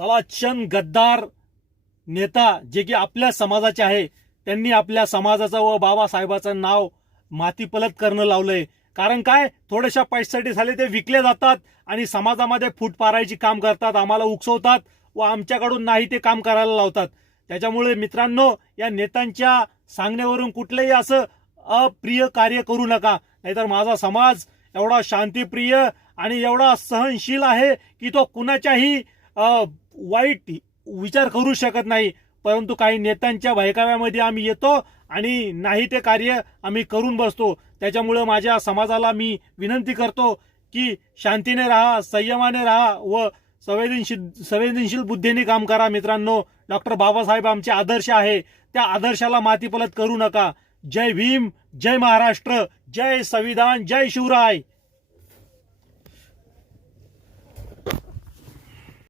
सलाच्छन गद्दार नेता जे की आपल्या समाजाचे आहे, त्यांनी आपल्या समाजाचं व बाबासाहेबाचं नाव मातीपलत करणं लावलंय. कारण काय, थोड्याशा पैशासाठी झाले ते विकले जातात आणि समाजामध्ये फूट पारायची काम करतात, आम्हाला उकसवतात व आमच्याकडून नाही ते काम करायला लावतात. त्याच्यामुळे मित्रांनो, या नेत्यांच्या सांगण्यावरून कुठलंही असं अप्रिय कार्य करू नका, नाहीतर माझा समाज एवढा शांतिप्रिय आणि एवढा सहनशील आहे की तो कुणाच्याही वाईट विचार करू शकत नाही. परंतु काही नेत्यांच्या भयकाव्यामध्ये आम्ही येतो आणि नाही ते कार्य आम्ही करून बसतो. त्याच्यामुळे माझ्या समाजाला विनंती करतो की शांतीने राहा, संयमाने राहा व संवेदनशील बुद्धीने काम करा. मित्रांनो, डॉक्टर बाबासाहेब आमचे आदर्श आहे, त्या आदर्शाला मातीपलत करू नका. जय भीम, जय महाराष्ट्र, जय संविधान, जय शिवराय.